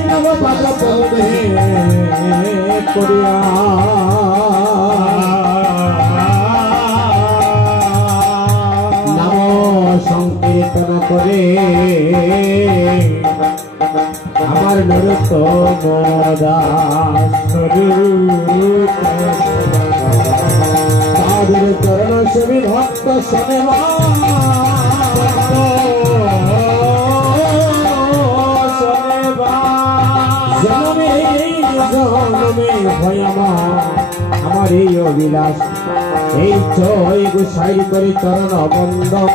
বৈষ্ণব পাদ পদে করিয়া নাম সংকীর্তন করে আমার নরোত্তম দাস তাদের চরণ সেবী ভক্ত শোনেবা জনমে জনমে ভয়ামা আমার এই অভিলাষ এই জয় গোসাই করে চরণ বন্দন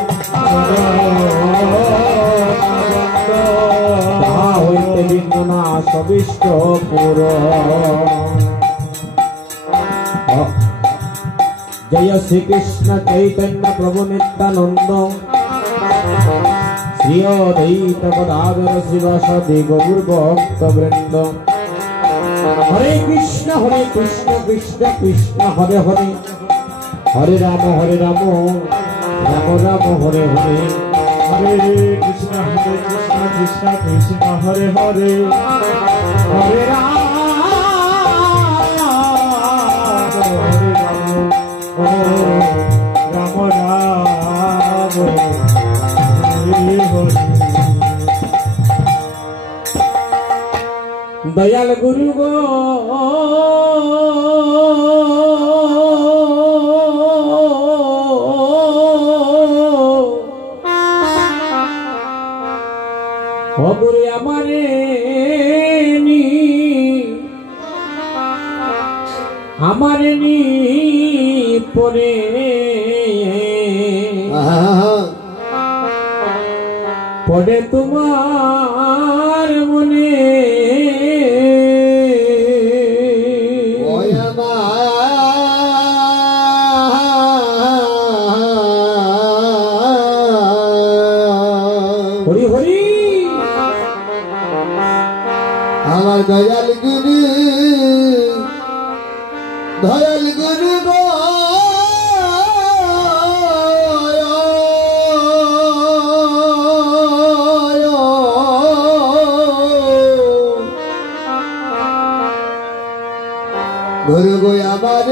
তাহা হইতে বিন্দনা সবিষ্ট পুর जय श्री कृष्ण चैतन्य प्रभु नित्यानंद श्री अद्वैत गदाधर शिवासादि गौर भक्त वृंद हरे कृष्ण कृष्ण कृष्ण हरे हरे हरे राम राम राम हरे हरे हरे कृष्ण कृष्ण कृष्ण हरे हरे हरे राम राम राम दयाल गुरु गो गुरु हमारे नी परे पड़े तुम्हार मने हरि हरि আমার দয়াল গুরু দয়াল গুরু গো গুরু গো আমার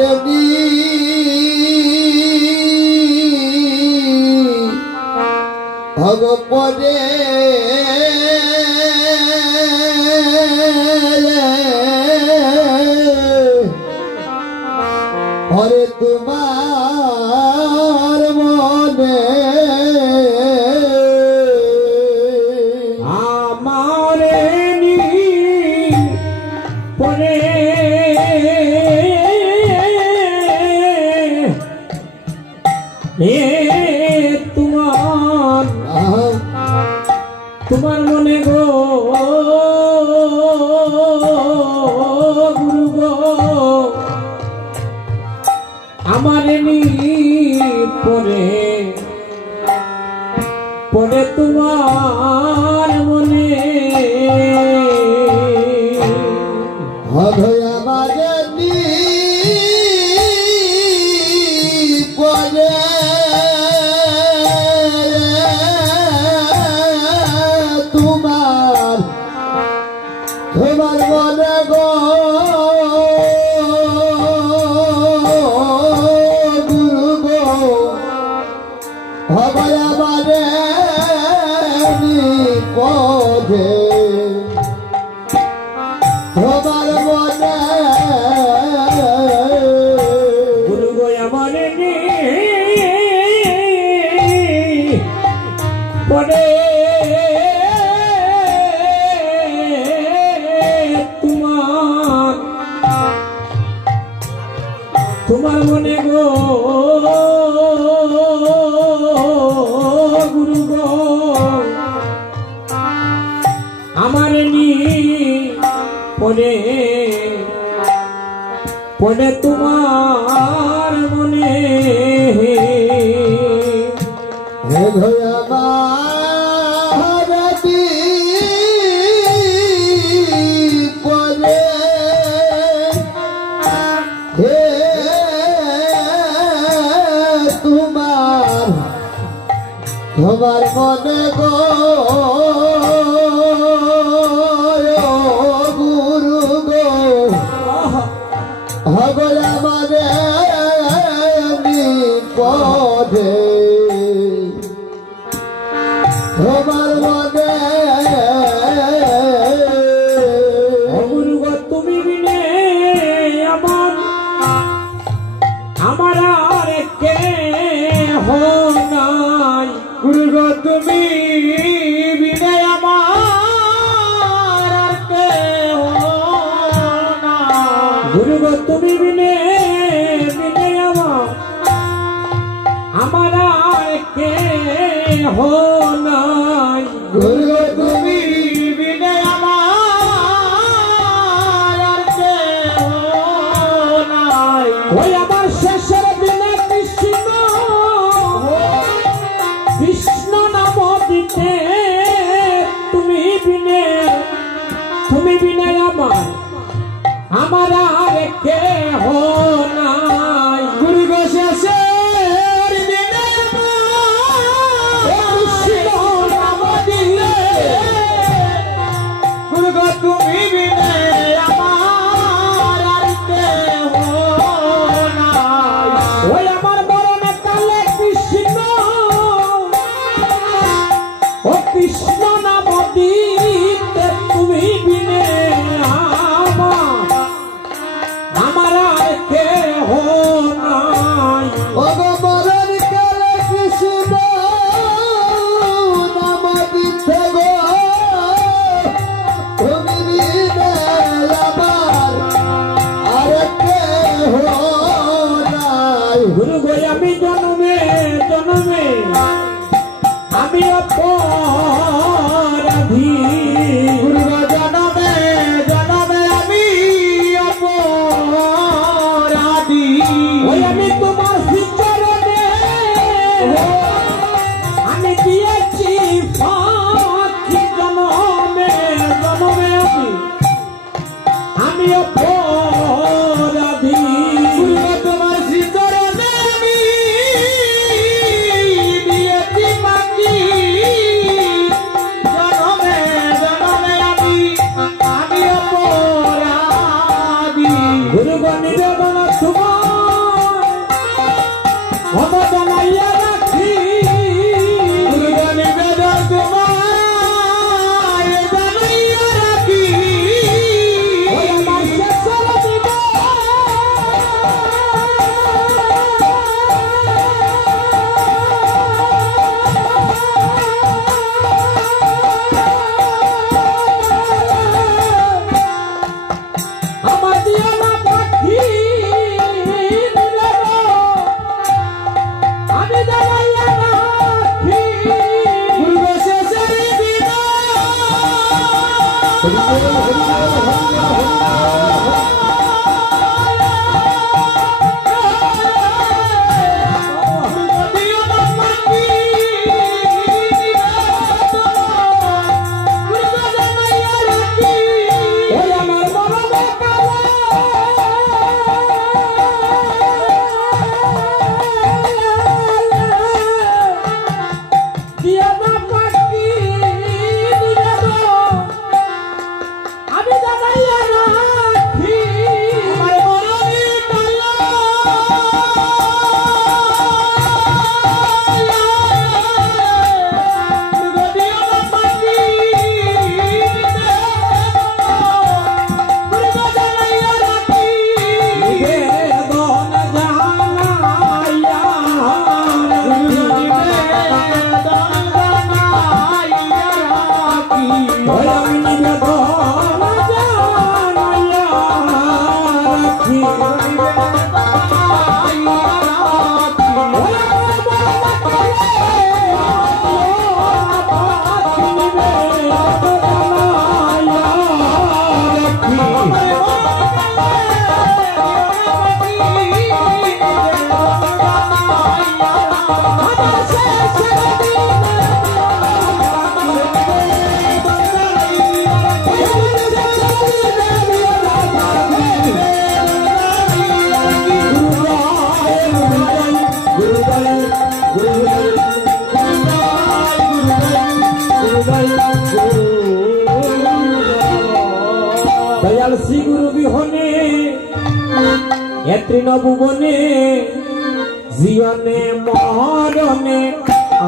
ভগবতে हरे तुम्हार मने हमारे नी परे तुम्हार मने गो गुरु गो हमारे नी परे परे तुम्हार मने हृदय मारे नी परे तुम्हार मने गो पौधे তোমার মনে गुरु गो हमारे नी परे तुम्हार मने गो गुरु गो हमारे नी परे पड़े तुम्हार मने हृदय परे हे तुम्हार তোমার মনে গো गुरु गो तुम्हें बिने बिने हमारा के हो नाई गुरु गो तुम्हें बिने हमारा के हो नाई ওই আমার শেষের দিনে কৃষ্ণ নাম দিতে তুমি বিনে আমার আর কে হো নাই গুরু গো শেষের দিনে কৃষ্ণ নাম দিতে গুরু গো তুমি বিনে আমার আর কে হো নাই ওই আমার মরণে কালে কৃষ্ণ নাম দিতে তুমি বিনে আমার আর কে হো নাই ভগবান কালে কৃষ্ণ নাম দিতে গো তুমি বিনে আমার আর কে হো নাই গুরু গো আমি জন্মে জন্মে আমি অপরাধী গুরু গো জন্মে জন্মে আমি অপরাধী ওই আমি তোমার চরণে আমি দিয়েছি ফাঁকি জন্মে জন্মে আমি অপরাধী গুরু গো তোমার চরণে আমি দিয়েছি ফাঁকি জন্মে জন্মে আমি অপরাধী গুরু গো নিবেদন তোমার জানাইয়া রাখি গুরু গো নিবেদন তোমার জানাইয়া রাখি ওই আমার শেষের দিনে আমার দিয়া না পাখি আমি জানাইয়া রাখি গুরু গো শেষের দিনে दयाल श्री गुरु विहने एत्रिन भुवने जीवने मरणे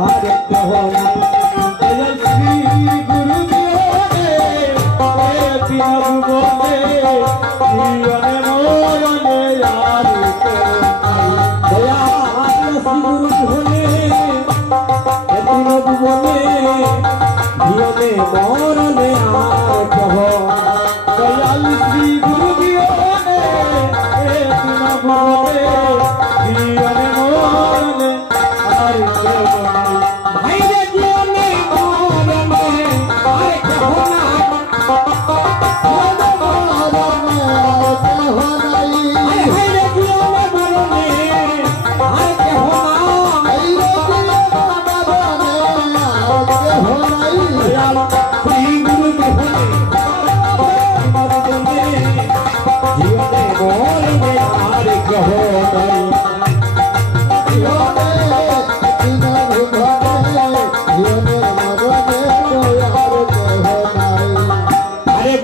आर केह दयाल श्री गुरु विहने एत्रिन भुवने जीवने मरणे आर दयाल श्री गुरु विहने एत्रिन भुवने जीवने मरणे आर केह दयाल श्री गुरु विहने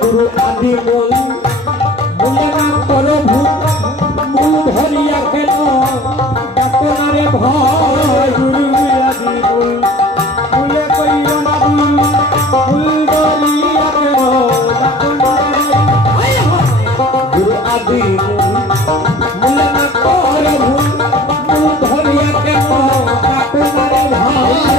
গুরু আদি মূল মূলে না করো ভূল মূল ধরিয়া কেন ডাকো না রে ভয় গুরু আদি মূল মূলে কইরো না ভুল মূল ধরিয়া কেন ডাকো না রে গুরু আদি মূল মূলে না করো ভুল মূল ধরিয়া কেন ডাকো না রে ভয়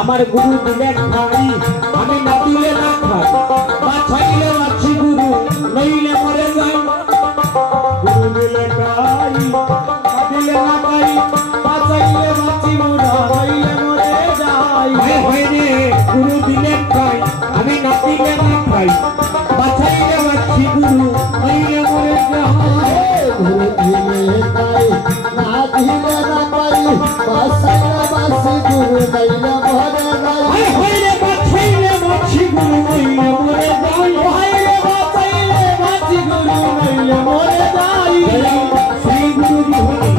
আমার গুরু দিলে খাই আমি না দিলে না খাই বাছাইলে বাছি গুরু নইলে মরে যাই গুরু দিলে খাই না দিলে না খাই বাছাইলে বাছি মুরা নইলে মরে যাই হয় রে গুরু দিলে খাই আমি না দিলে না খাই বাছাইলে বাছি গুরু নইলে মরে যাই গুরু দিলে খাই না দিলে না খাই বাছাইলে বাছি গুরু নইলে হইলে বাছাইলে বাছি গুরু নইলে মরে যাই হইলে বাছাইলে বাছি গুরু নইলে মরে যাই শ্রী গুরু হরি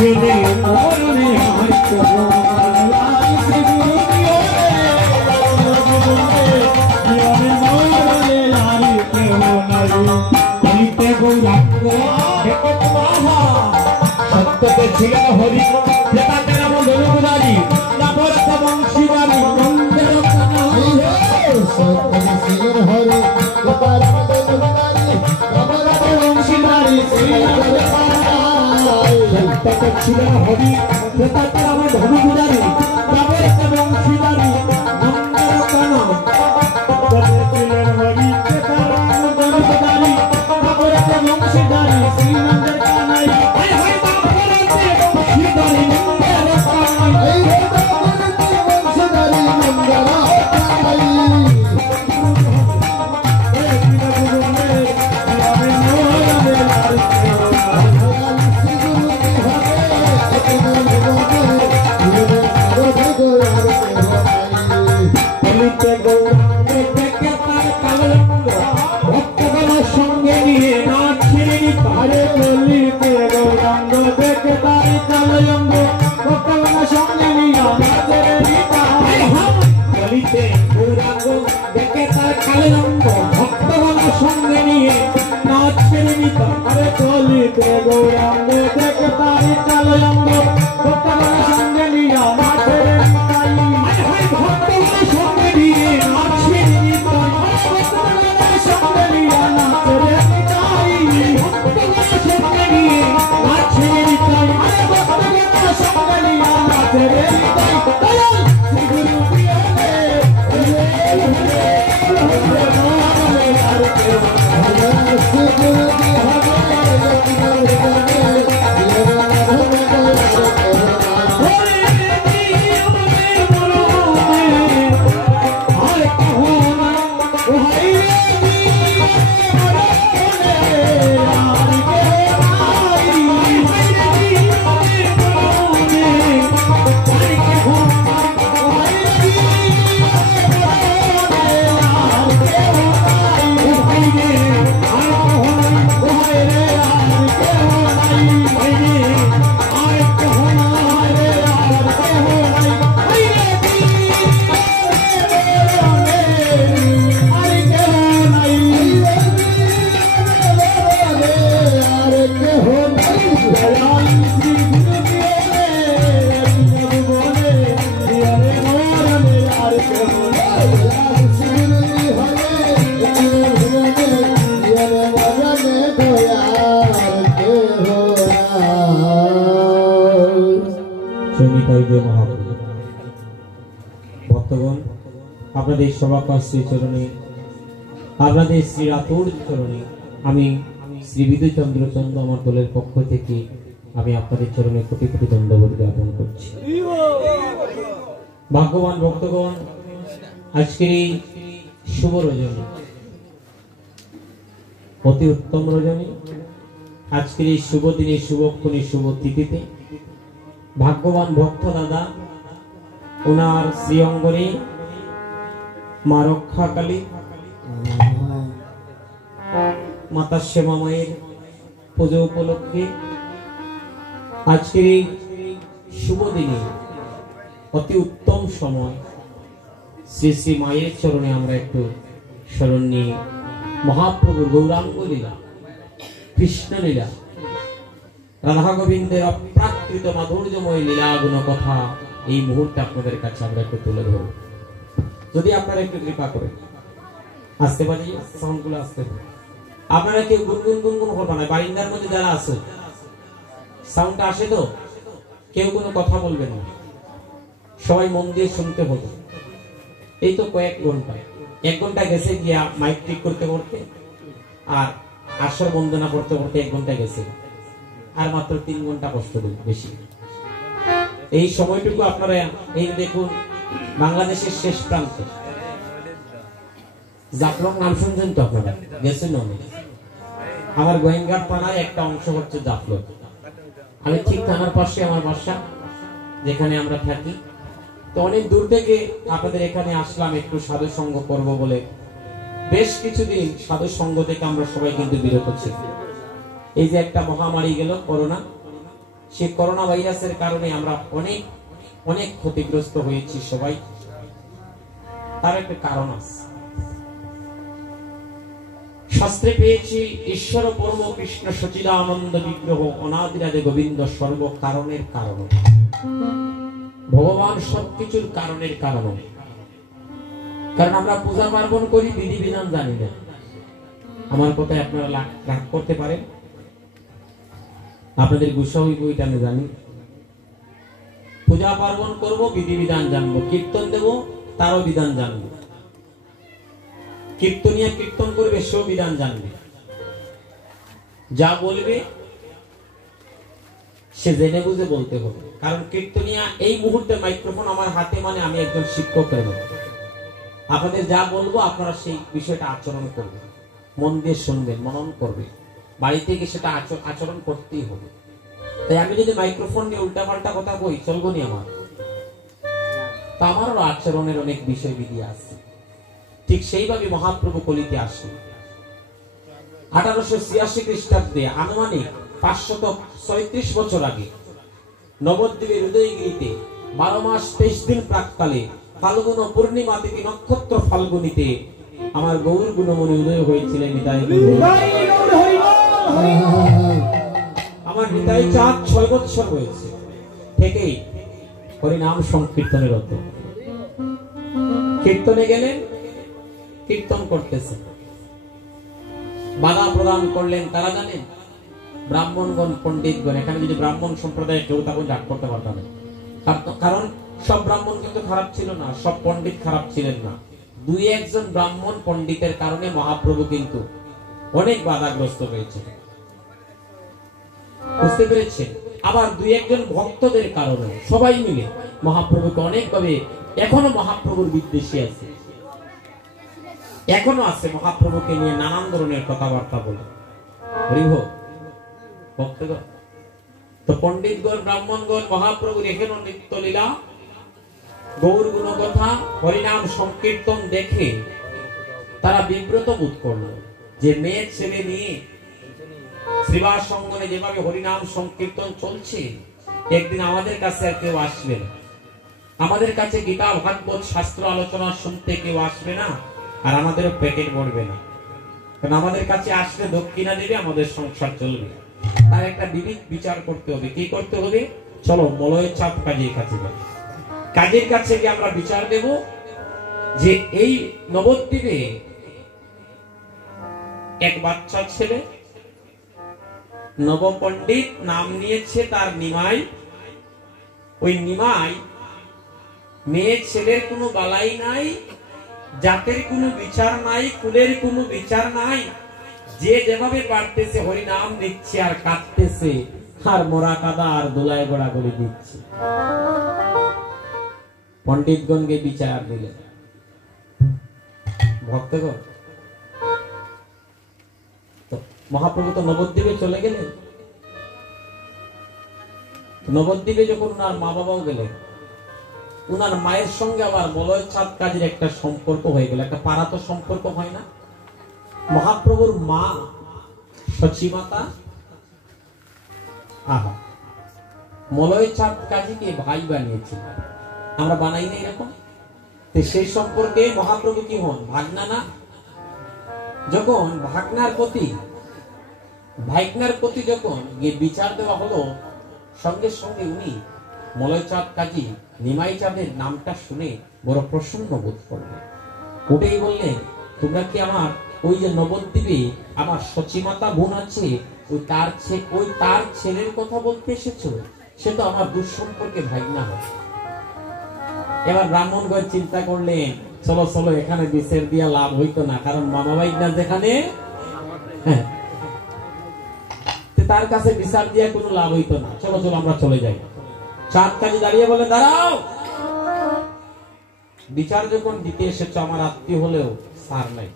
ইয়ে মরনে হাই কবলাই শ্রী গুরু ইয়ে মরনে হাই কবলাই হইতে গৌরাঙ্গ দেখো বাবা সত্যতে ছিল হরি ছিল হরি সেটা আমার ধনু গুদারি তবে বংশীদারি নন্দর কানা ছিলেন হরি সেটা আমার ধনু গুদারি তবে বংশীদারি শ্রীনন্দের কানাই হাই হাই বাপরে বংশীদারি নন্দর কানাই এই বংশীদারি নন্দর কানাই সঙ্গে নিয়ে নাচিনি তারে বলিতে গৌরাঙ্গ দেখে তারি কালয়ঙ্গ ভক্তগণের সঙ্গে নিয়ে বলিতে গৌরাঙ্গ দেখে তার কালয়ঙ্গ ভক্তগণের সঙ্গে নিয়ে নাচিনি তারে বলিতে গৌরাঙ্গ দেখে তারি কালয়ঙ্গ ভক্তগণের সঙ্গে নিয়ে ভক্তগণের সঙ্গে নিয়ে নাচিনি ভক্তগণ, আপনাদের সভাকার শ্রী চরণে, আপনাদের শ্রী রাতুর চরণে আমি শ্রী বিদুচন্দ্র চন্দ্র আমার দলের পক্ষ থেকে আমি আপনাদের চরণে কোটি কোটি দণ্ডবোধ জ্ঞাপন করছি। ভাগ্যবান ভক্তগণ, আজকের এই শুভ রজনী, অতি উত্তম রজনী, আজকের এই শুভ দিনে, শুভক্ষণে, শুভ তিথিতে ভাগ্যবান ভক্ত দাদা ওনার শ্রী অঙ্গনে মা রক্ষাকালী, মাতা শ্যামা মায়ের পুজো উপলক্ষে আজকের এই শুভ দিনে অতি উত্তম সময় শ্রী শ্রী মায়ের চরণে আমরা একটু স্মরণ নিয়ে মহাপ্রভুর গৌরাঙ্গ লীলা, কৃষ্ণ লীলা, রাধা গোবিন্দের অপ্রাকৃত মাধুর্যময় লীলাগুণ কথা এই মুহূর্তে আপনাদের কাছে আমরা একটু তুলে ধরব। যদি আপনারা একটু কৃপা করেন, আসতে পারি সাউন্ডগুলো আসতে পারে, আপনারা কেউ গুনগুন গুনগুন করবেন না। বারিন্দার মধ্যে যারা আছে সাউন্ডটা আসে তো, কেউ কোনো কথা বলবে না, সবাই মন দিয়ে শুনতে হবে। এই তো কয়েক ঘন্টা, 1 ঘন্টা গেছে গিয়া মাইক ঠিক করতে করতে, আর আসর বন্দনা করতে করতে 1 ঘন্টা গেছে, আর মাত্র 3 ঘন্টা কষ্ট করবে বেশি। এই সময়টুকু আপনারা এই দেখুন, বাংলাদেশের শেষ প্রান্তে জাফলং নাম শুনছেন তো আপনারা, গেছেন অনেক। আমার গোয়েঙ্গার থানায় একটা অংশ হচ্ছে জাফলং। আমি ঠিক থানার পাশে আমার বাসা, যেখানে আমরা থাকি। তো অনেক দূর থেকে আপনাদের এখানে আসলাম একটু সাধু সঙ্গ করব বলে। বেশ কিছুদিন সাধু সঙ্গ থেকে আমরা সবাই কিন্তু বিরত ছিলাম। এই যে একটা মহামারী গেল করোনা, সেই করোনা ভাইরাসের কারণে আমরা অনেক অনেক ক্ষতিগ্রস্ত হয়েছি সবাই। তার একটা কারণ আছে, শাস্ত্রে পেয়েছি ঈশ্বর পরম কৃষ্ণ সচিদানন্দ বিগ্রহ অনাদিরাজে গোবিন্দ সর্ব কারণের কারণ। ভগবান সবকিছুর কারণের কারণ। কারণ আমরা পূজা পার্বণ করি, বিধি বিধান জানি না। আমার কথায় আপনারা রাগ করতে পারেন, আপনাদের গুসা হইব এটা আমি জানি। পূজা পার্বণ করব, বিধি বিধান জানবো, কীর্তন দেব তারও বিধান জানবো, কীর্তনিয়া কীর্তন করবে সেও বিধান জানবে, যা বলবে সে জেনে বুঝে বলতে হবে। কারণ কীর্তনিয়া এই মুহূর্তে মাইক্রোফোন আমার হাতে, মানে আমি একজন শিক্ষকের মতো। আপনাদের যা বলবো আপনারা সেই বিষয়টা আচরণ করবেন, মন দিয়ে শুনবেন, মনন করবে, বাড়ি থেকে সেটা আচরণ করতেই হবে। তাই আমি যদি মাইক্রোফোন নিয়ে উল্টা পাল্টা কথা বই, চলবো নি আমার? তা আমারও আচরণের অনেক বিষয় বিধি আছে। ঠিক সেইভাবে মহাপ্রভু কলিতে আসেন 1886 খ্রিস্টাব্দে, আনুমানিক 536 বছর আগে, নবদ্বীপের উদয়গিরিতে 12 মাস 23 দিন প্রাককালে ফাল্গুন পূর্ণিমা তিথি নক্ষত্র ফাল্গুনিতে আমার গৌর গুণমণি উদয় হয়েছিলেন। আমার নিতাই চাঁদ 6 বছর হয়েছে থেকেই হরিনাম সংকীর্তনের রত। কীর্তনে গেলেন, কীর্তন করতেছেন, বাধা প্রদান করলেন তারা জানেন ব্রাহ্মণগণ, পণ্ডিতগণ। এখানে যদি ব্রাহ্মণ সম্প্রদায়ের কেউ তখন ডাক করতে পারতাম, কারণ সব ব্রাহ্মণ কিন্তু খারাপ ছিল না, সব পণ্ডিত খারাপ ছিলেন না। 2-1 জন ব্রাহ্মণ পণ্ডিতের কারণে মহাপ্রভু কিন্তু অনেক বাধাগ্রস্ত হয়েছে, বুঝতে পেরেছেন? আবার 2-1 জন ভক্তদের কারণে সবাই মিলে মহাপ্রভুকে অনেকভাবে, এখনো মহাপ্রভুর বিদ্বেষী আছে, এখনো আছে মহাপ্রভুকে নিয়ে নানান ধরনের কথাবার্তা বলে। ভক্তগণ, তো পণ্ডিতগণ, ব্রাহ্মণগণ মহাপ্রভুর এখনো নিত্য লীলা, গৌর গুণ কথা, হরিনাম সংকীর্তন দেখে তারা বিব্রত বোধ করলো যে মেয়ে ছেলে নিয়ে শ্রীবাস সঙ্গনে যেভাবে হরিনাম সংকীর্তন চলছে, একদিন আমাদের কাছে আর কেউ আসবে না, আমাদের কাছে গীতা ভাগবত শাস্ত্র আলোচনা শুনতে কেউ আসবে না, আর আমাদেরও পেটের ভরবে না। কারণ আমাদের কাছে আসলে দক্ষিণা দেবে, আমাদের সংসার চলবে। তার একটা বিবিধ বিচার করতে হবে। কি করতে হবে? চলো মলয়ের চাপ কাজের কাছে যাই, কাজের কাছে গিয়ে আমরা বিচার দেব যে এই নবদ্বীপে এক বাচ্চা ছেলে নবপণ্ডিত নাম নিয়েছে, তার নিমাই। ওই নিমাই মেয়ে ছেলের কোনো বালাই নাই, জাতের কোনো বিচার নাই, কুলের কোনো বিচার নাই। যে যেভাবে পারতেছে হরিনাম দিচ্ছে আর কাঁদতেছে, আর মোরা কাদা আর দোলায় গোড়া করে দিচ্ছে। পণ্ডিতগণকে বিচার দিলেন। ভক্তগণ, তো মহাপ্রভু তো নবদ্বীপে চলে গেলেন। নবদ্বীপে যখন ওনার মা বাবাও গেলেন, ওনার মায়ের সঙ্গে আবার মলয় চাঁদ কাজীর একটা সম্পর্ক হয়ে গেল। একটা পাড়া তো সম্পর্ক হয় না। মহাপ্রভুর মা সচিমাতা আহা মলয় চাঁদ কাজীকে ভাই বানিয়েছিল। আমরা বানাই না এরকম? সেই সম্পর্কে মহাপ্রভু কি হন? ভাগনা না? যখন ভাগনার প্রতি যখন গিয়ে বিচার দেওয়া হলো, সঙ্গে সঙ্গে উনি মলয় চাঁদ কাজী নিমাই চাঁদের নামটা শুনে বড় প্রসন্ন বোধ করলেন। ওটাই বললেন, তোমরা কি আমার ওই যে নবদ্বীপে আমার সচিমাতা বোন আছে, ওই তার ছেলের কথা বলতে এসেছো? সে তো আমার দুঃসম্পর্কে ভাগনা হয়। এবার ব্রাহ্মণগণ চিন্তা করলেন, চলো চলো, এখানে বিচার দিয়া লাভ হইতো না, কারণ মামা ভাইগনা যেখানে, তার কাছে বিচার দিয়া কোনো লাভ হইতো না। চলো চলো আমরা চলে যাই। চাঁদ কাজী দাঁড়িয়ে বলে, দাঁড়াও, বিচার যখন দিতে এসেছ আমার আত্মীয় হলেও সার নাই,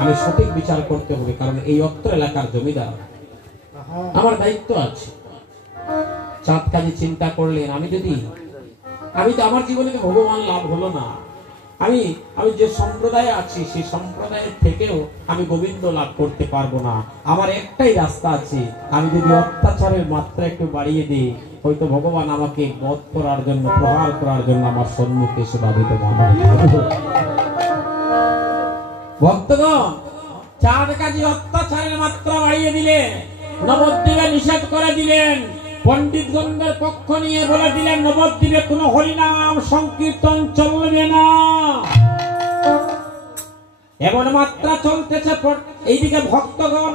আমি সঠিক বিচার করতে হবে, কারণ এই অত্র এলাকার জমিদার, আমার দায়িত্ব আছে। চাঁদ কাজী চিন্তা করলেন, আমি তো আমার জীবনে ভগবান লাভ হলো না, আমি যে সম্প্রদায়ে আছি সেই সম্প্রদায়ের থেকেও আমি গোবিন্দ লাভ করতে পারবো না। আমার একটাই রাস্তা আছে, আমি যদি অত্যাচারের মাত্রা একটু বাড়িয়ে দিই, হয়তো ভগবান আমাকে বধ করার জন্য, প্রহার করার জন্য আমার সম্মুখে এসে ভাবিত। ভক্তগণ, চাঁদ কাজী অত্যাচারের মাত্রা বাড়িয়ে দিলেন, নবদ্বীপে নিষেধ করে দিলেন। পণ্ডিতগণের পক্ষ নিয়ে বলে দিলেন, নবদ্বীপে কোনো হরিনাম সংকীর্তন চলবে না। এমন মাত্রা চলতেছে, এইদিকে ভক্তগণ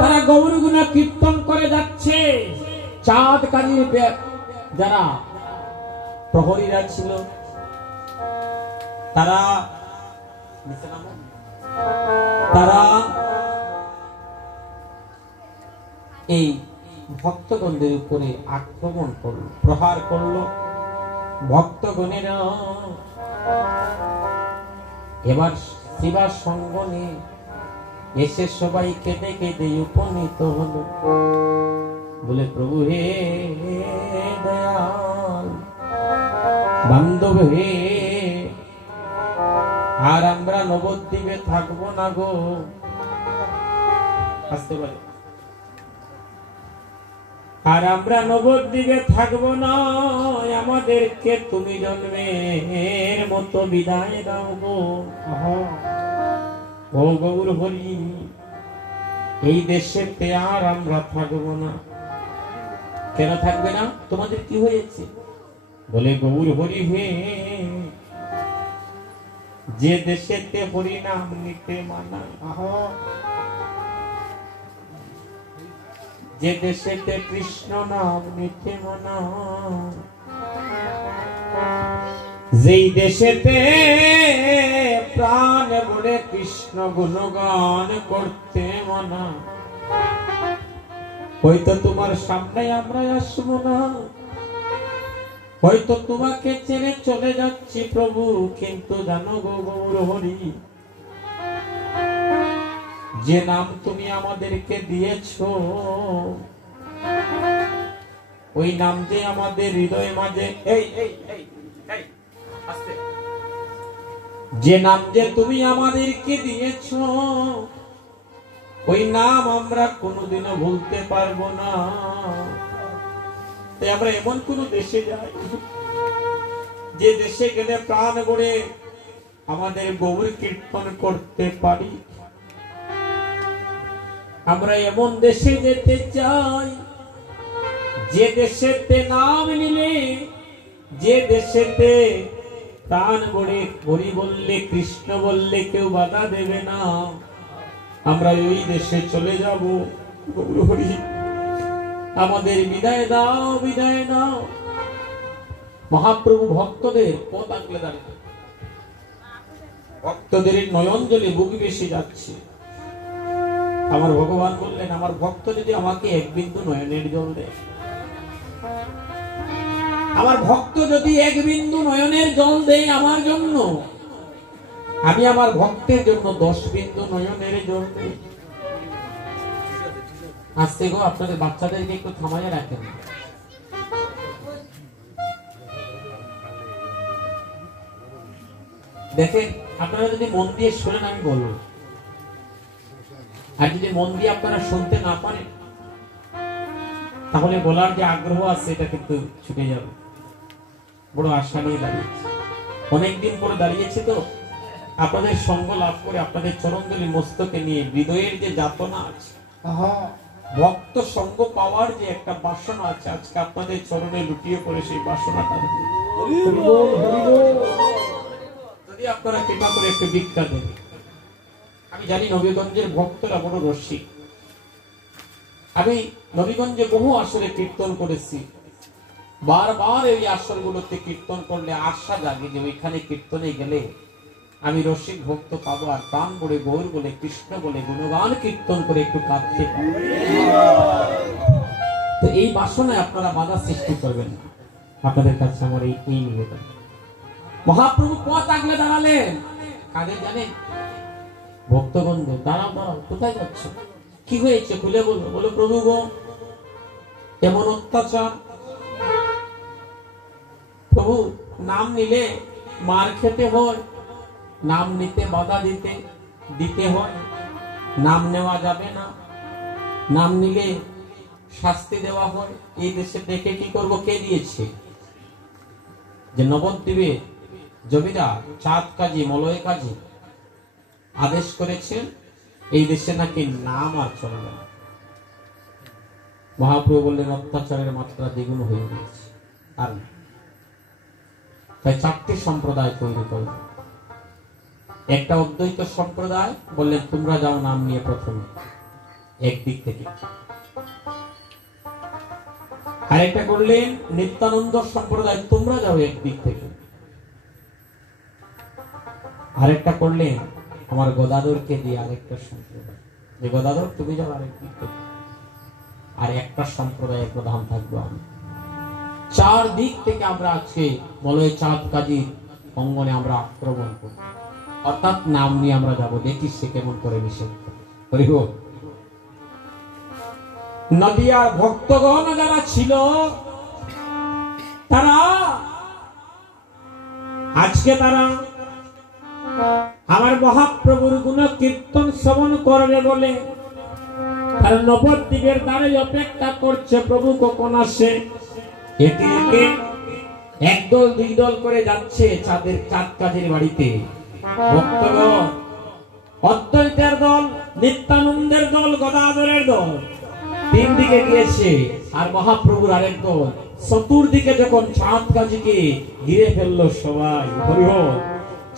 তারা গৌরগুণ কীর্তন করে যাচ্ছে। চাঁদ কাজীর যারা প্রহরীরা ছিল, তারা এই ভক্তগণদের উপরে আক্রমণ করলো, প্রহার করলো। ভক্তগণেরা এবার শিবার সঙ্গ নিয়ে এসে সবাই কেঁদে কেঁদে উপনীত হলো, বলে, প্রভু হে দয়াল, বান্ধব হে, আর আমরা নবদ্বীপে থাকবো না গো। আসতে পারে, আর আমরা নবদ্বীপে থাকবো না, আমাদেরকে তুমি জন্মের মতো বিদায় দাও গো। ও গৌর হরি, এই দেশেতে আর আমরা থাকবো না। কেন থাকবে না? তোমাদের কি হয়েছে? বলে, গৌর হরি হে, যে দেশেতে হরি নাম নিতে মানা, যে দেশেতে কৃষ্ণ নাম নিতে মানা, যেই দেশেতে প্রাণ ভরে কৃষ্ণ গুণগান করতে মানা, হয়তো তোমার সামনে আমরা আসবো না, হয়তো তোমাকে ছেড়ে চলে যাচ্ছি প্রভু, কিন্তু জানো গো গৌর হরি, যে নাম তুমি আমাদেরকে দিয়েছো, ওই নাম যে আমাদের হৃদয় মাঝে, যে নাম যে তুমি আমাদেরকে দিয়েছো, ওই নাম আমরা কোনোদিনও ভুলতে পারবো না। তাই আমরা এমন কোন দেশে যাই, যে দেশে গেলে প্রাণ ভরে আমাদের গৌর কীর্তন করতে পারি। আমরা এমন দেশে যেতে চাই, যে দেশেতে নাম নিলে, যে দেশেতে প্রাণ ভরে হরি বললে, কৃষ্ণ বললে কেউ বাধা দেবে না। আমরা ওই দেশে চলে যাব। গৌর হরি, আমাদের বিদায় দাও, বিদায় দাও। মহাপ্রভু ভক্তদের পথ আগলে দাঁড়িয়ে, ভক্তদের নয়ন জলে বুক বেশি যাচ্ছে। আমার ভগবান বললেন, আমার ভক্ত যদি আমাকে এক বিন্দু নয়নের জল দেয়, আমার ভক্ত যদি এক বিন্দু নয়নের জল দেয় আমার জন্য, আমি আমার ভক্তের জন্য 10 বিন্দু নয়নের জল দেই। আসতে গো, আপনাদের বাচ্চাদেরকে একটু থামাইয়া রাখেন। দেখেন, আপনারা যদি মন দিয়ে শোনেন আমি বলবো, আর যদি মন দিয়ে আপনারা শুনতে না পারেন তাহলে বলার যে আগ্রহ আছে এটা কিন্তু ছুটে যাবে। বড় আশা নিয়ে দাঁড়িয়েছি, অনেকদিন পরে দাঁড়িয়েছি তো আপনাদের সঙ্গ লাভ করে, আপনাদের চরণদলি মস্তকে নিয়ে হৃদয়ের যে যাতনা আছে, ভক্ত সঙ্গ পাওয়ার যে একটা বাসনা আছে, আজকে আপনাদের চরণে লুটিয়ে পড়ে সেই বাসনাটা। যদি আপনারা কৃপা করে একটু ভিক্ষা দেন। আমি জানি নবীগঞ্জের ভক্তরা বড় রসিক। আমি নবীগঞ্জে বহু আসরে কীর্তন করেছি, বারবার এই আসরগুলোতে কীর্তন করলে আশা জাগে যে ওইখানে কীর্তনে গেলে আমি রসিক ভক্ত পাবো, আর প্রাণ বলে গৌর বলে কৃষ্ণ বলে গুণগান কীর্তন করে একটু কাঁদতে পাবো। তো এই বাসনায় আপনারা বাধা সৃষ্টি করবেন না, আপনাদের কাছে আমার এই নিবেদন। মহাপ্রভু পথ আগলে দাঁড়ালেন, কাদের জানেন? ভক্তবন্ধ, দাঁড়াও দাঁড়াও, কোথায় যাচ্ছ? কি হয়েছে খুলে বলো। বলো, প্রভু গো এমন অত্যাচার, প্রভু নাম নিলে মার খেতে হয়, নাম নিতে বাধা দিতে হয়, নাম নেওয়া যাবে না, নাম নিলে শাস্তি দেওয়া হয়। এই দেশে দেখে কি করব? কে দিয়েছে? যে নবদ্বীপে জমিদার চাঁদ কাজী মলয় কাজী আদেশ করেছেন এই দেশে নাকি নাম আর চলবে না। মহাপ্রভু বললেন, অত্যাচারের মাত্রা দ্বিগুণ হয়ে গেছে, আর তাই 4টি সম্প্রদায় তৈরি করবে। একটা অদ্বৈত সম্প্রদায়, বললেন তোমরা যাও নাম নিয়ে প্রথমে একদিক থেকে। আরেকটা করলেন নিত্যানন্দ সম্প্রদায়, তোমরা যাও একদিক থেকে। আরেকটা করলেন আমার গদাধরকে দিয়ে আরেকটা সম্প্রদায়, যে গদাধর তুমি যাও আরেক দিক থেকে। আর একটা সম্প্রদায়ের প্রধান থাকবো আমি। 4 দিক থেকে আমরা আজকে মলয় চাঁদ কাজীর অঙ্গনে আমরা আক্রমণ করব, অর্থাৎ নাম নিয়ে আমরা যাবো, দেখি সে কেমন করে নিষেধ করে। নদিয়ার ভক্তগণ যারা ছিল তারা আজকে আমার মহাপ্রভুর গুণ কীর্তন শ্রবণ করবে বলে তারা নবদ্বীপের দ্বারে অপেক্ষা করছে, প্রভু কখন আসে। একে একে একদল 2 দল করে যাচ্ছে চাঁদ কাজীর বাড়িতে। ভক্তগণ, অদ্বৈতের দল, নিত্যানন্দের দল, গদাধরের দল 3 দিকে গিয়েছে, আর মহাপ্রভুর আরেক দল চতুর্দিকে যখন চাঁদ কাজীকে ঘিরে ফেললো সবাই। হরিহর।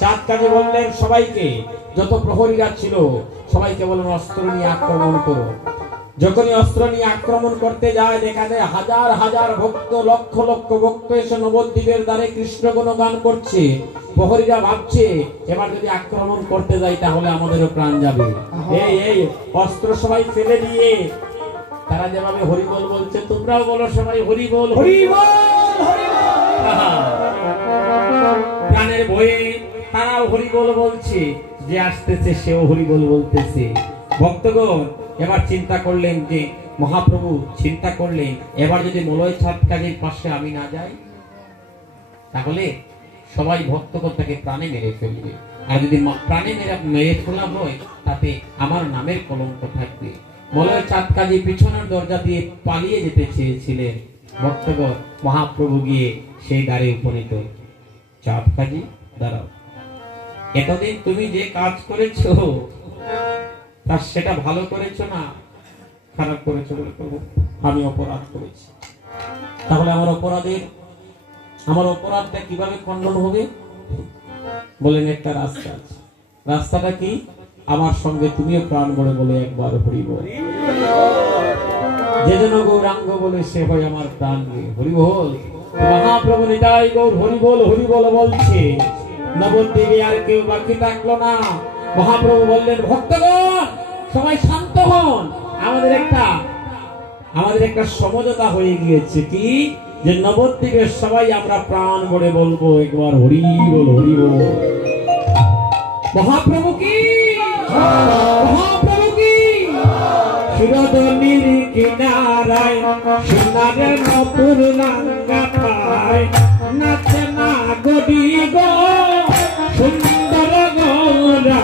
চাঁদ কাজী বললেন সবাইকে, যত প্রহরীরা ছিল সবাইকে বললেন অস্ত্র নিয়ে আক্রমণ করো। যখনই অস্ত্র নিয়ে আক্রমণ করতে যায় দেখা যায় হাজার হাজার ভক্ত, লক্ষ লক্ষ ভক্ত এসে নবদ্বীপের দ্বারে কৃষ্ণ গুণগান করছে। প্রহরীরা ভাবছে এবার যদি আক্রমণ করতে যাই তাহলে আমাদেরও প্রাণ যাবে। এই অস্ত্র সবাই ফেলে দিয়ে তারা যেভাবে হরিবল বলছে, তোমরাও বলো সবাই হরিবল হরিবল প্রাণের ভয়ে তারাও হরিবল বলছে, যে আসতেছে সেও হরিবল বলতেছে। ভক্তগণ এবার চিন্তা করলেন যে মহাপ্রভু চিন্তা করলেন এবার যদি মলয় চাঁদ কাজীর পাশে আমি না যাই তাহলে সবাই ভক্তগণ তাকে প্রাণে মেরে ফেলবে, আর যদি প্রাণে মেরে ফেলা হয় তাতে আমার নামের কলঙ্ক থাকবে। মলয় চাঁদ কাজী পিছনের দরজা দিয়ে পালিয়ে যেতে চেয়েছিলেন। ভক্তগণ মহাপ্রভু গিয়ে সেই দ্বারে উপনীত। চাঁদ কাজী দাঁড়াও, এতদিন তুমি যে কাজ করেছো তা সেটা ভালো করেছো না খারাপ করেছো? বলে প্রভু আমি অপরাধ করেছি। তাহলে আমার অপরাধটা কিভাবে খণ্ডন হবে? বলেন একটা রাস্তা আছে। রাস্তাটা কি? আমার সঙ্গে তুমিও প্রাণ বলে বলে একবার হরিবল। যে যেন গৌরাঙ্গ বলে সে হয় আমার প্রাণ রে। হরিবল। মহাপ্রভু নিতাই গৌর হরি বল বলছে। নবদ্বীপে আর কেউ বাকি থাকলো না। মহাপ্রভু বললেন, ভক্তগণ সবাই শান্ত হন। আমাদের একটা সমঝোতা হয়ে গিয়েছে, কি যে নবদ্বীপের সবাই আমরা প্রাণ ভরে বলবো একবার হরি বল। মহাপ্রভু কি সুরধনির কিনারায় সোনারে নপুর রাঙ্গা পায় নাচে না গদি গো সুন্দর গৌরা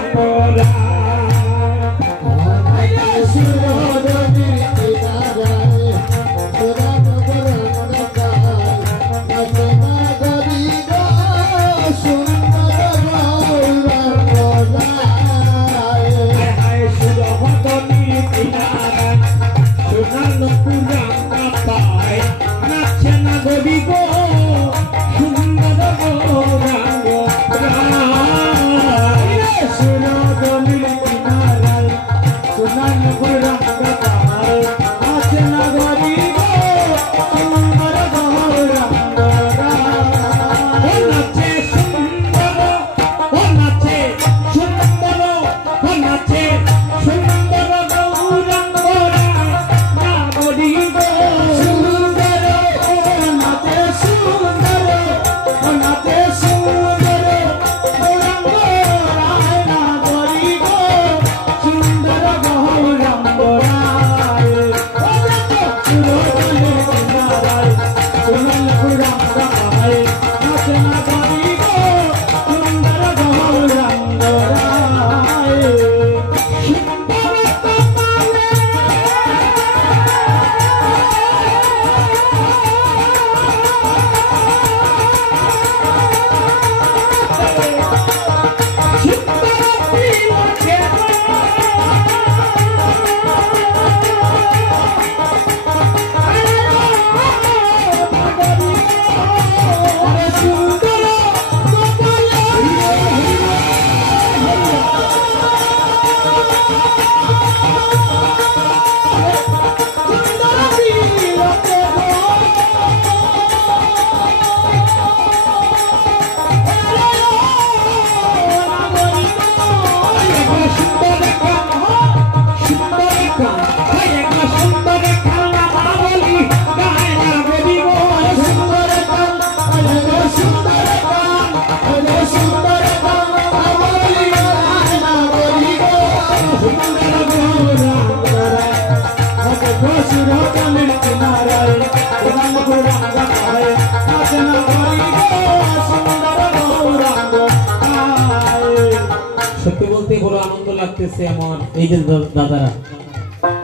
সত্যি বলতে বড় আনন্দ লাগতেছে আমার। এই যে দাদারা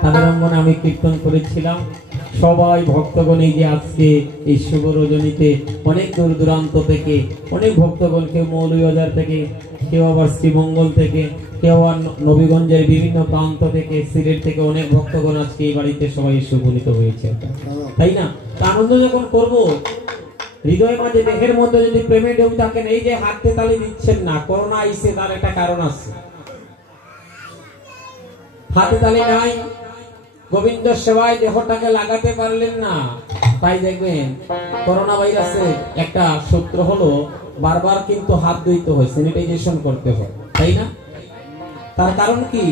তাদের অঙ্গনে আমি কীর্তন করেছিলাম, সবাই ভক্তগণ এই যে আজকে এই শুভ রজনীতে অনেক দূর দূরান্ত থেকে অনেক ভক্তগণ, কেউ মৌলভীবাজার থেকে, কেউ আবার শ্রীমঙ্গল থেকে, কেউ আর নবীগঞ্জের বিভিন্ন প্রান্ত থেকে, সিলেট থেকে অনেক ভক্তগণ আজকে এই বাড়িতে সবাই উপনীত হয়েছে, তাই না? আনন্দ যখন করবো হৃদয়ের মাঝে দেহের মধ্যে যদি প্রেমে ঢেউ থাকেন, এই যে হাতে তালি দিচ্ছেন না, করোনা আইছে তার একটা কারণ আছে। হাতে তালি নাই, গোবিন্দ সেবায় দেহটাকে লাগাতে পারলেন না, তাই দেখবেন করোনা ভাইরাসের একটা সূত্র হলো বারবার কিন্তু হাত ধুইতে হয়, স্যানিটাইজেশন করতে হয়, তাই না? তার কারণ কি?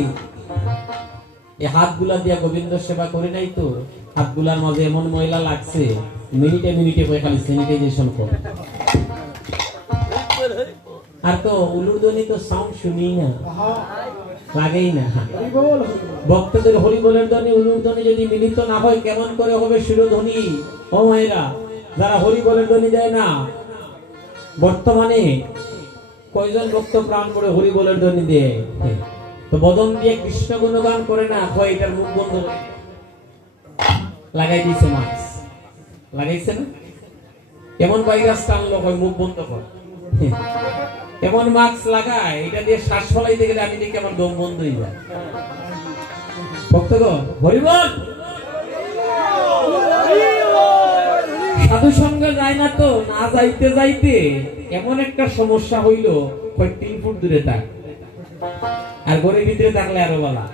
এই হাতগুলা দিয়া গোবিন্দ সেবা করে নাই তো, হাতগুলার মাঝে এমন ময়লা লাগছে, মিনিটে মিনিটে করে খালি স্যানিটাইজেশন করে। আর তো উলুধ্বনি তো সাউন্ড শুনি না, লাগেই না। ভক্তদের হরিবোলের ধ্বনি উলুধ্বনি যদি মিলিত না হয় কেমন করে হবে সুরধ্বনি? ও মায়েরা, যারা হরিবোলের ধ্বনি দেয় না, বর্তমানে কয়জন ভক্ত প্রাণ করে হরিবোলের ধ্বনি দেয়? তো বদন দিয়ে কৃষ্ণ গুণগান করে না, হয় এটার মুখ বন্ধ লাগাই দিয়েছে, মাস্ক লাগাইছে না? কেমন ভাইরাস টানলো, হয় মুখ বন্ধ কর, এমন মাস্ক লাগায়, এটা দিয়ে শ্বাস ফলাইতে গেলে আমি দেখি আমার দম বন্ধ হয়ে যায়। ভক্তগণ হরিবল, সাধু সঙ্গে যায় না তো, না যাইতে যাইতে এমন একটা সমস্যা হইল, 3 ফুট দূরে থাক, আর ঘরের ভিতরে থাকলে আরো বলা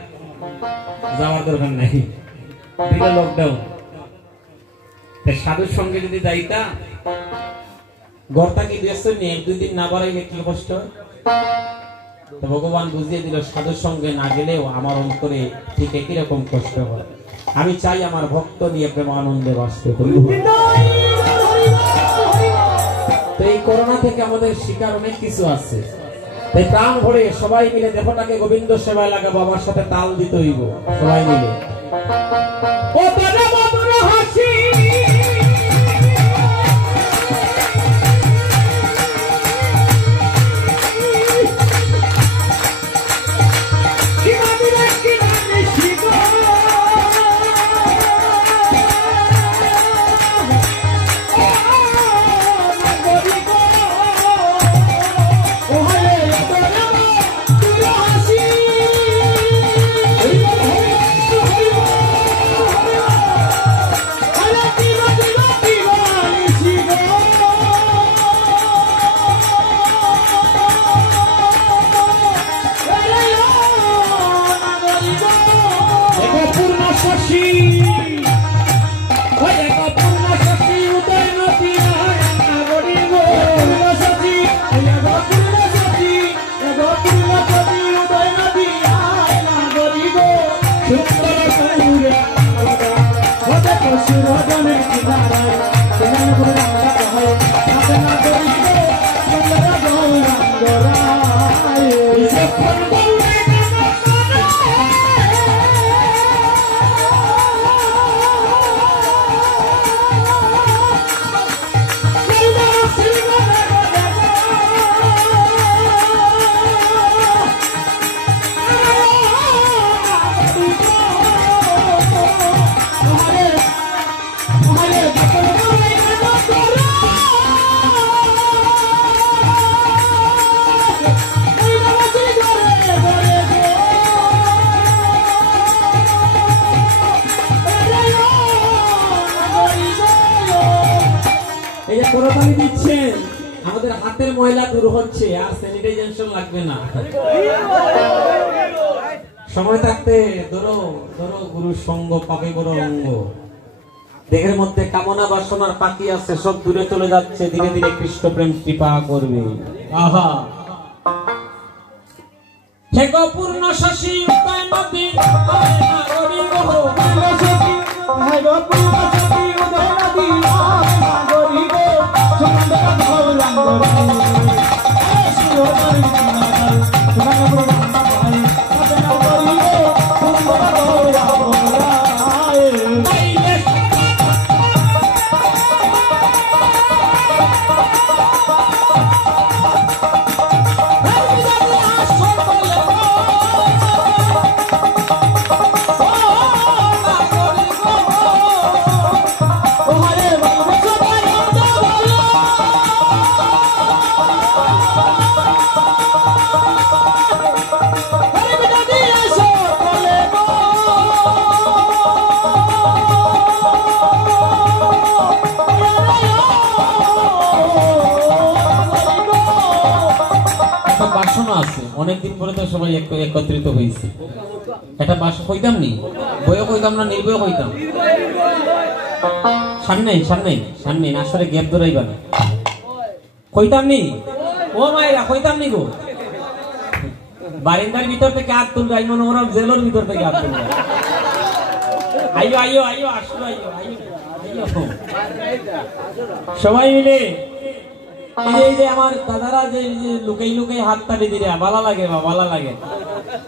যাওয়ার দরকার নাই, লকডাউন। সাধুর সঙ্গে যদি যাইতা গর্তাকে দিয়েছেন এক দুই দিন না বাড়াইলে কি কষ্ট হয়? তো ভগবান বুঝিয়ে দিল সাধুর সঙ্গে না গেলেও আমার অন্তরে ঠিক একই রকম কষ্ট হয়। আমি চাই আমার ভক্ত নিয়ে প্রেমানন্দে বাঁচতে। তো এই করোনা থেকে আমাদের শিকার অনেক কিছু আছে, তাই প্রাণ ভরে সবাই মিলে দেহটাকে গোবিন্দ সেবায় লাগাবো। আমার সাথে তাল দিতে হইব সবাই মিলে। ও তারা মধুর হাসি দিচ্ছেন, আমাদের হাতের ময়লা দূর হচ্ছে, আর স্যানিটাইজেশন লাগবে না। সময় থাকতে ধরো ধরো গুরু সঙ্গ পাবে বড় অঙ্গ। দেহের মধ্যে কামনা বাসনার পাখি আছে, সব দূরে চলে যাচ্ছে, ধীরে ধীরে কৃষ্ণ প্রেম কৃপা করবে। আহা হে গো পূর্ণ শশী উদয় নদী আয় না গরি গো, পূর্ণ শশী হে গো পূর্ণ শশী উদয় নদী আয় না গরি গো, সুন্দর গৌরাঙ্গ আয় সুরমণি নাগাল সুন্দর গৌরাঙ্গ আয় না গরি গো, সুন্দর গৌরাঙ্গ আয় অনেকদিন পরে তো সবাই একত্রিত হয়েছে। এটা বাসা কইতাম নি, বইও কইতাম না, নির্বয় কইতাম। সামনে সামনে সামনে আসলে গ্যাপ ধরাইবা না, কইতাম নি ও মায়েরা, কইতাম নি গো। বারিন্দার ভিতর থেকে হাত তুলবে, আই মনে করলাম জেলের ভিতর থেকে হাত তুলবে। আইও আইও আইও আসলো, আইও আইও আইও সবাই মিলে। এই যে আমার দাদারা যে লুকাই লুকাই হাত তালি দিলে ভালো লাগে, বা ভালো লাগে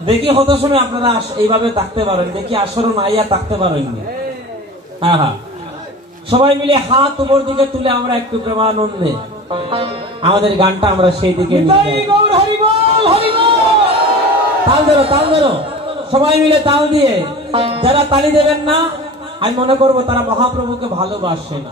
দেখি। কত সময় আপনারা এইভাবে থাকতে পারেন, দেখি আসরণ আইয়া থাকতে পারেন। হ্যাঁ হ্যাঁ, সবাই মিলে হাত উপর দিকে তুলে আমরা একটু প্রেমানন্দে আমাদের গানটা আমরা সেই দিকে তাল ধরো, তাল ধরো, সবাই মিলে তাল দিয়ে। যারা তালি দেবেন না, আমি মনে করবো তারা মহাপ্রভুকে ভালোবাসে না।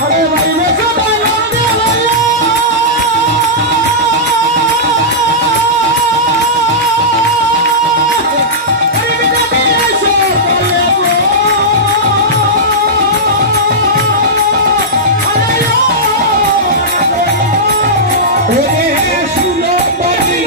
হরে সুরে বলি